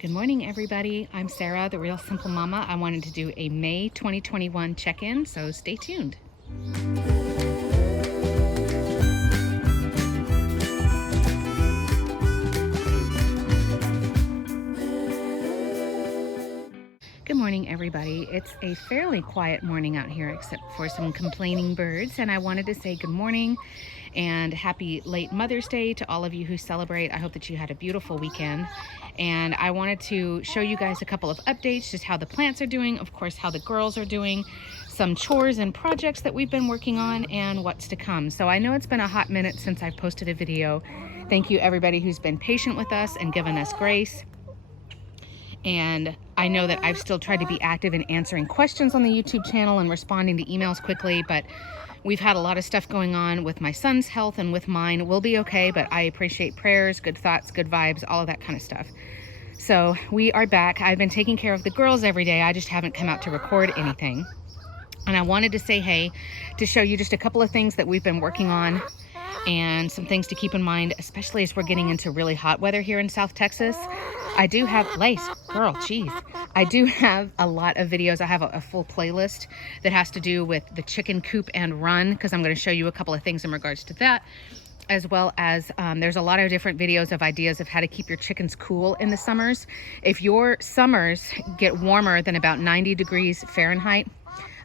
Good morning, everybody. I'm Sarah, the Real Simple Mama. I wanted to do a May 2021 check-in, so stay tuned. Good morning, everybody. It's a fairly quiet morning out here except for some complaining birds, and I wanted to say good morning and happy late Mother's Day to all of you who celebrate. I hope that you had a beautiful weekend, and I wanted to show you guys a couple of updates, just how the plants are doing, of course how the girls are doing, some chores and projects that we've been working on, and what's to come. So I know it's been a hot minute since I've posted a video. Thank you everybody who's been patient with us and given us grace. And I know that I've still tried to be active in answering questions on the YouTube channel and responding to emails quickly, but we've had a lot of stuff going on with my son's health and with mine. We'll be okay, but I appreciate prayers, good thoughts, good vibes, all of that kind of stuff. So we are back. I've been taking care of the girls every day. I just haven't come out to record anything. And I wanted to say hey, to show you just a couple of things that we've been working on and some things to keep in mind, especially as we're getting into really hot weather here in South Texas. I do have I do have a lot of videos. I have a full playlist that has to do with the chicken coop and run, because I'm going to show you a couple of things in regards to that, as well as there's a lot of different videos of ideas of how to keep your chickens cool in the summers. If your summers get warmer than about 90 degrees Fahrenheit,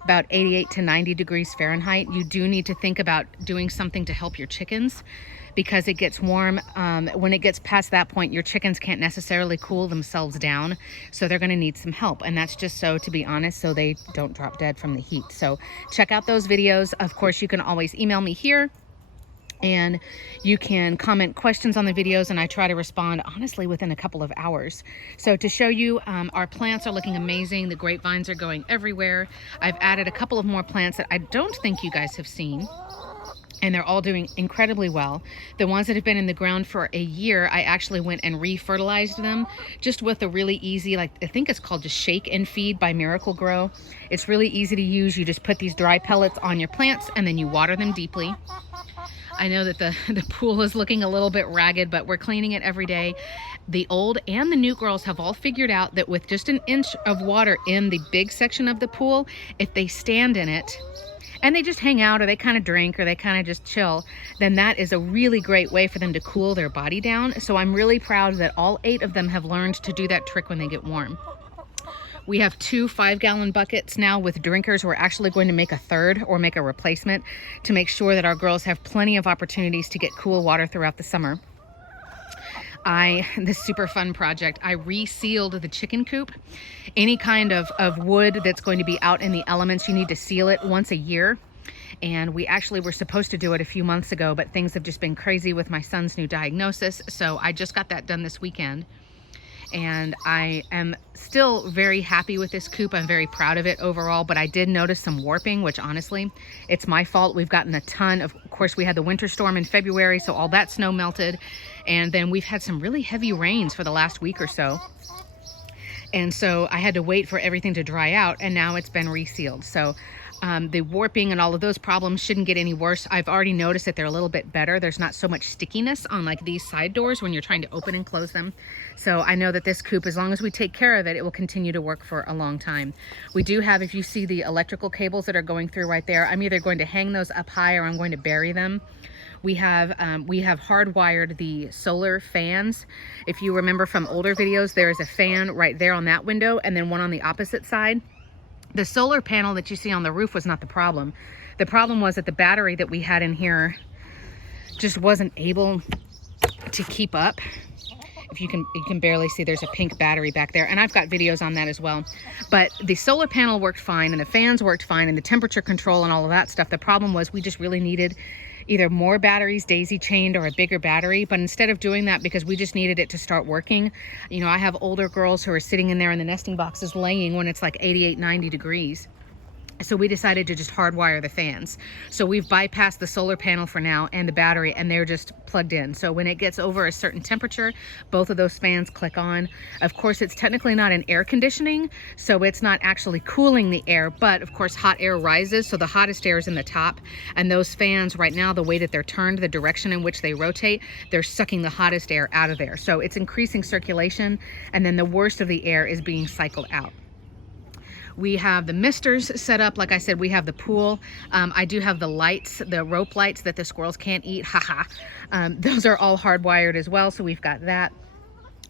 about 88 to 90 degrees Fahrenheit, you do need to think about doing something to help your chickens, because it gets warm. When it gets past that point, your chickens can't necessarily cool themselves down, so they're gonna need some help. And that's just so, to be honest, so they don't drop dead from the heat. So check out those videos. Of course, you can always email me here, and you can comment questions on the videos, and I try to respond honestly within a couple of hours. So to show you, our plants are looking amazing. The grapevines are going everywhere. I've added a couple of more plants that I don't think you guys have seen, and they're all doing incredibly well. The ones that have been in the ground for a year, I actually went and re-fertilized them just with a really easy, I think it's called just Shake and Feed by Miracle Grow. It's really easy to use. You just put these dry pellets on your plants and then you water them deeply. I know that the pool is looking a little bit ragged, but we're cleaning it every day. The old and the new girls have all figured out that with just an inch of water in the big section of the pool, if they stand in it and they just hang out, or they kind of drink, or they kind of just chill, then that is a really great way for them to cool their body down. So I'm really proud that all 8 of them have learned to do that trick when they get warm. We have 2 5-gallon buckets now with drinkers. We're actually going to make a third, or make a replacement, to make sure that our girls have plenty of opportunities to get cool water throughout the summer. This super fun project, I resealed the chicken coop. Any kind of wood that's going to be out in the elements, you need to seal it once a year. And we actually were supposed to do it a few months ago, but things have just been crazy with my son's new diagnosis. So I just got that done this weekend. And I am still very happy with this coop. I'm very proud of it overall, but I did notice some warping, which honestly, it's my fault. We've gotten a ton of course, we had the winter storm in February, so all that snow melted. And then we've had some really heavy rains for the last week or so. And so I had to wait for everything to dry out, and now it's been resealed. So the warping and all of those problems shouldn't get any worse. I've already noticed that they're a little bit better. There's not so much stickiness on these side doors when you're trying to open and close them. So I know that this coop, as long as we take care of it, it will continue to work for a long time. We do have, if you see the electrical cables that are going through right there, I'm either going to hang those up high or I'm going to bury them. We have hardwired the solar fans. If you remember from older videos, there is a fan right there on that window and then one on the opposite side. The solar panel that you see on the roof was not the problem. The problem was that the battery that we had in here just wasn't able to keep up. If you can barely see, there's a pink battery back there, and I've got videos on that as well. But the solar panel worked fine, and the fans worked fine, and the temperature control and all of that stuff. The problem was we just really needed either more batteries daisy chained or a bigger battery. But instead of doing that, because we just needed it to start working, you know, I have older girls who are sitting in there in the nesting boxes laying when it's like 88, 90 degrees. So we decided to just hardwire the fans. So we've bypassed the solar panel for now and the battery, and they're just plugged in. So when it gets over a certain temperature, both of those fans click on. Of course, it's technically not an air conditioning, so it's not actually cooling the air, but of course hot air rises, so the hottest air is in the top, and those fans right now, the way that they're turned, the direction in which they rotate, they're sucking the hottest air out of there. So it's increasing circulation, and then the worst of the air is being cycled out. We have the misters set up. Like I said, we have the pool. I do have the lights, the rope lights that the squirrels can't eat. Haha. Those are all hardwired as well. So we've got that.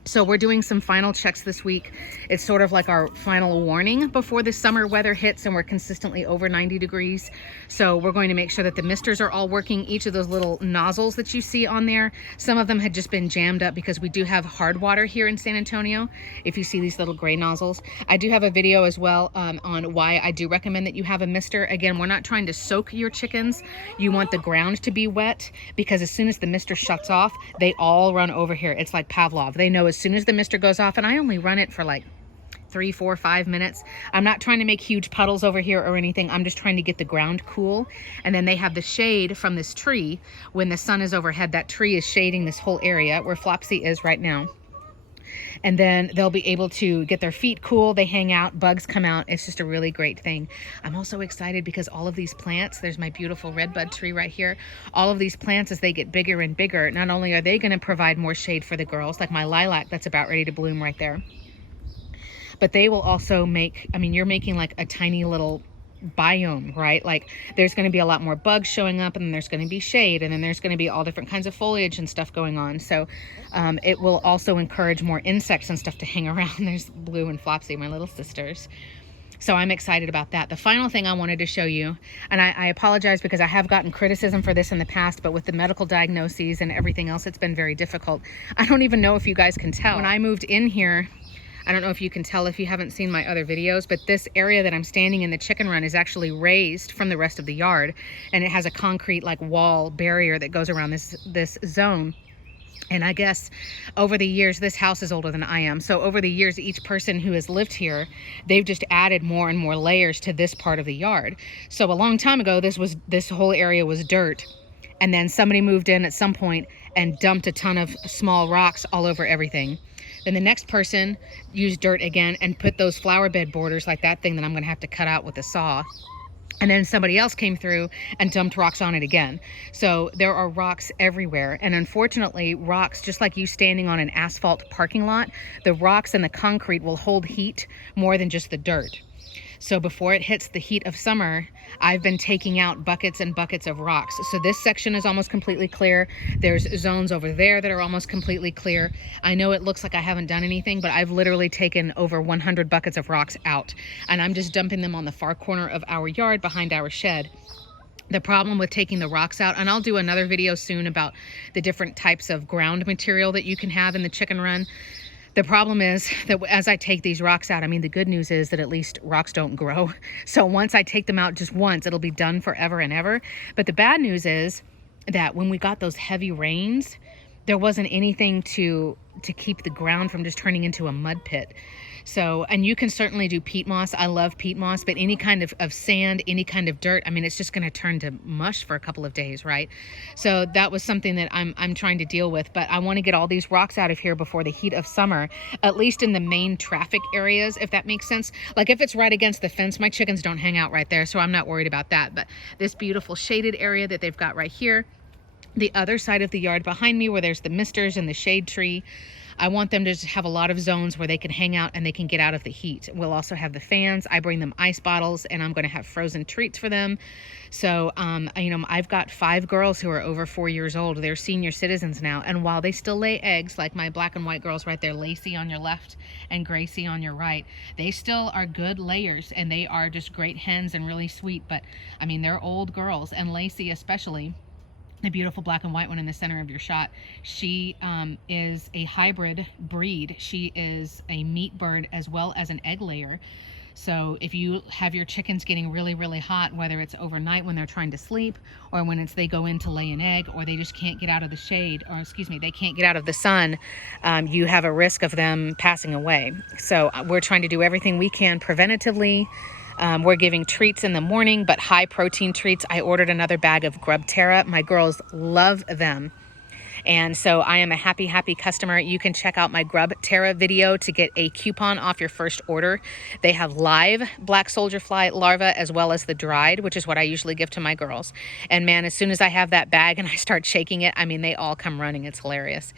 So we're doing some final checks this week. It's sort of like our final warning before the summer weather hits and we're consistently over 90 degrees. So we're going to make sure that the misters are all working. Each of those little nozzles that you see on there, some of them had just been jammed up because we do have hard water here in San Antonio. If you see these little gray nozzles, I do have a video as well on why I do recommend that you have a mister. Again, we're not trying to soak your chickens. You want the ground to be wet, because as soon as the mister shuts off, they all run over here. It's like Pavlov. They know as soon as the mister goes off, and I only run it for like 3, 4, 5 minutes. I'm not trying to make huge puddles over here or anything. I'm just trying to get the ground cool. And then they have the shade from this tree. When the sun is overhead, that tree is shading this whole area where Flopsy is right now. And then they'll be able to get their feet cool. They hang out, bugs come out. It's just a really great thing. I'm also excited because all of these plants, there's my beautiful redbud tree right here. All of these plants, as they get bigger and bigger, not only are they going to provide more shade for the girls, like my lilac that's about ready to bloom right there, but they will also make, I mean, you're making like a tiny little biome, right? Like there's going to be a lot more bugs showing up, and then there's going to be shade, and then there's going to be all different kinds of foliage and stuff going on. So it will also encourage more insects and stuff to hang around. There's Blue and Flopsy, my little sisters. So I'm excited about that. The final thing I wanted to show you, and I apologize because I have gotten criticism for this in the past, but with the medical diagnoses and everything else, it's been very difficult. I don't even know if you guys can tell. When I moved in here, I don't know if you can tell if you haven't seen my other videos, but this area that I'm standing in, the chicken run, is actually raised from the rest of the yard, and it has a concrete like wall barrier that goes around this zone. And I guess over the years, this house is older than I am, so over the years, each person who has lived here, they've just added more and more layers to this part of the yard. So a long time ago, this whole area was dirt, and then somebody moved in at some point and dumped a ton of small rocks all over everything. Then the next person used dirt again and put those flower bed borders, like that thing that I'm going to have to cut out with a saw. And then somebody else came through and dumped rocks on it again. So there are rocks everywhere. And unfortunately, rocks, just like you standing on an asphalt parking lot, the rocks and the concrete will hold heat more than just the dirt. So before it hits the heat of summer, I've been taking out buckets and buckets of rocks. So this section is almost completely clear. There's zones over there that are almost completely clear. I know it looks like I haven't done anything, but I've literally taken over 100 buckets of rocks out, and I'm just dumping them on the far corner of our yard behind our shed. The problem with taking the rocks out, and I'll do another video soon about the different types of ground material that you can have in the chicken run. The problem is that as I take these rocks out, I mean, the good news is that at least rocks don't grow. So once I take them out just once, it'll be done forever and ever. But the bad news is that when we got those heavy rains, there wasn't anything to keep the ground from just turning into a mud pit. So, and you can certainly do peat moss. I love peat moss, but any kind of sand, any kind of dirt, I mean, it's just going to turn to mush for a couple of days, right? So that was something that I'm trying to deal with, but I want to get all these rocks out of here before the heat of summer, at least in the main traffic areas, if that makes sense. Like if it's right against the fence, my chickens don't hang out right there, so I'm not worried about that. But this beautiful shaded area that they've got right here, the other side of the yard behind me where there's the misters and the shade tree, I want them to just have a lot of zones where they can hang out and they can get out of the heat. We'll also have the fans. I bring them ice bottles, and I'm going to have frozen treats for them. So, you know, I've got 5 girls who are over 4 years old. They're senior citizens now. And while they still lay eggs, like my black and white girls right there, Lacey on your left and Gracie on your right, they still are good layers, and they are just great hens and really sweet. But I mean, they're old girls, and Lacey especially, the beautiful black and white one in the center of your shot, she is a hybrid breed. She is a meat bird as well as an egg layer. So if you have your chickens getting really, really hot, whether it's overnight when they're trying to sleep, or when it's they go in to lay an egg, or they just can't get out of the shade, or excuse me, they can't get out of the sun, you have a risk of them passing away. So we're trying to do everything we can preventatively We're giving treats in the morning, but high protein treats. I ordered another bag of Grub Terra. My girls love them. And so I am a happy, happy customer. You can check out my Grub Terra video to get a coupon off your first order. They have live black soldier fly larvae as well as the dried, which is what I usually give to my girls. And man, as soon as I have that bag and I start shaking it, I mean, they all come running. It's hilarious.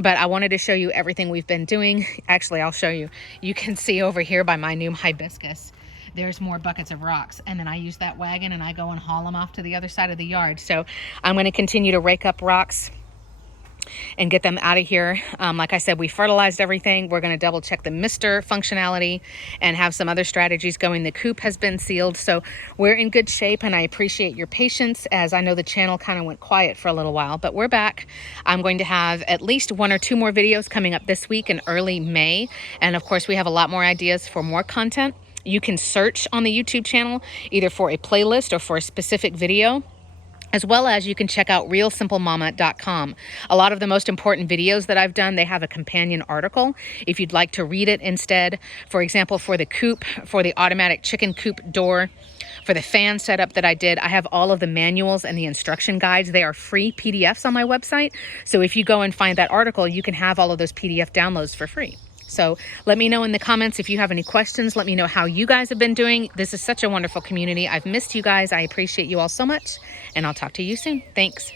But I wanted to show you everything we've been doing. Actually, I'll show you. You can see over here by my new hibiscus, there's more buckets of rocks. And then I use that wagon and I go and haul them off to the other side of the yard. So I'm going to continue to rake up rocks and get them out of here. Like I said, we fertilized everything. We're going to double check the mister functionality and have some other strategies going. The coop has been sealed, so we're in good shape, and I appreciate your patience, as I know the channel kind of went quiet for a little while, but we're back. I'm going to have at least 1 or 2 more videos coming up this week in early May, and of course we have a lot more ideas for more content. You can search on the YouTube channel either for a playlist or for a specific video, as well as you can check out realsimplemama.com. A lot of the most important videos that I've done, they have a companion article if you'd like to read it instead. For example, for the coop, for the automatic chicken coop door, for the fan setup that I did, I have all of the manuals and the instruction guides. They are free PDFs on my website. So if you go and find that article, you can have all of those PDF downloads for free. So let me know in the comments if you have any questions. Let me know how you guys have been doing. This is such a wonderful community. I've missed you guys. I appreciate you all so much, and I'll talk to you soon. Thanks.